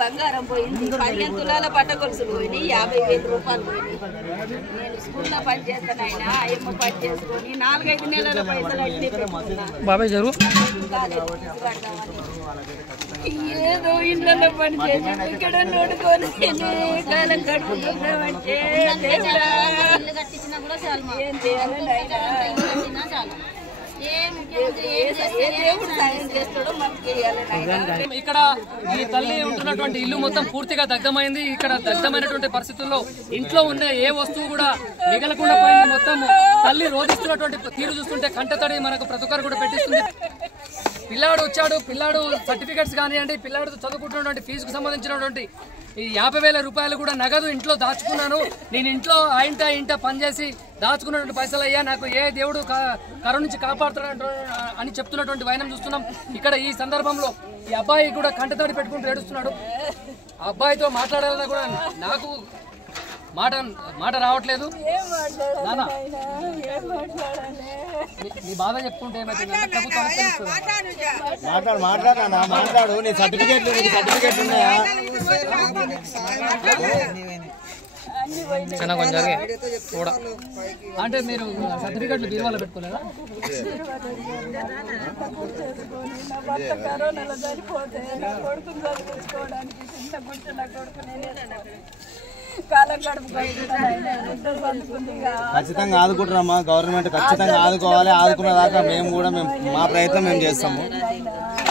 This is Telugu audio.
బంగారం పోయింది, 15 తులాల పట్ట గొలుసులు పోయినాయి, 50,000 రూపాయలు పోయినాయి. నేను స్కూల్లో పని చేస్తాను, ఆయన అయ్యమ్మ పని చేసుకొని 4-5 నెలల పైసలు అట్లే పెట్టుకున్నా. ఏదో ఇంట్లో పని చేసి ఇక్కడ నోడుకొని కాలం గడుపుతున్నామంటే ఏం చేయాలండి ఆయన? ఇక్కడ ఈ తల్లి ఉంటున్నటువంటి ఇల్లు మొత్తం పూర్తిగా దగ్ధమైంది. ఇక్కడ దగ్ధమైనటువంటి పరిస్థితుల్లో ఇంట్లో ఉన్న ఏ వస్తువు కూడా మిగలకుండా పోయింది. మొత్తం తల్లి రోధిస్తున్నటువంటి తీరు చూస్తుంటే కంటతడి మనకు ప్రతి ఒక్కరు కూడా పెట్టిస్తుంది. పిల్లాడు వచ్చాడు, పిల్లాడు సర్టిఫికెట్స్ కానివ్వండి, పిల్లాడు చదువుకుంటున్నటువంటి ఫీజుకు సంబంధించినటువంటి ఈ 50,000 రూపాయలు కూడా నగదు ఇంట్లో దాచుకున్నాను. నేను ఇంట్లో ఇంట పనిచేసి దాచుకున్నటువంటి పైసలు అయ్యా, నాకు ఏ దేవుడు కరుణ నుంచి కాపాడుతాడు అని చెప్తున్నటువంటి వైనం చూస్తున్నాం. ఇక్కడ ఈ సందర్భంలో ఈ అబ్బాయి కూడా కంటతడి పెట్టుకుంటూ ఏడుస్తున్నాడు. ఆ అబ్బాయితో మాట్లాడాలన్నా కూడా నాకు మాట రావట్లేదు. నాన్న నీ బాధ చెప్పుకుంటే ఏమైతుందంటే ప్రభుత్వానికి మాట్లాడు. నీ సర్టిఫికేట్లు ఉన్నాయా? అంటే మీరు సర్టిఫికెట్లు బీరువాలో పెట్టుకోలేదా? ఖచ్చితంగా ఆదుకుంటున్నామా గవర్నమెంట్, ఖచ్చితంగా ఆదుకోవాలి. ఆదుకున్న దాకా మేము మా ప్రయత్నం మేము చేస్తాము.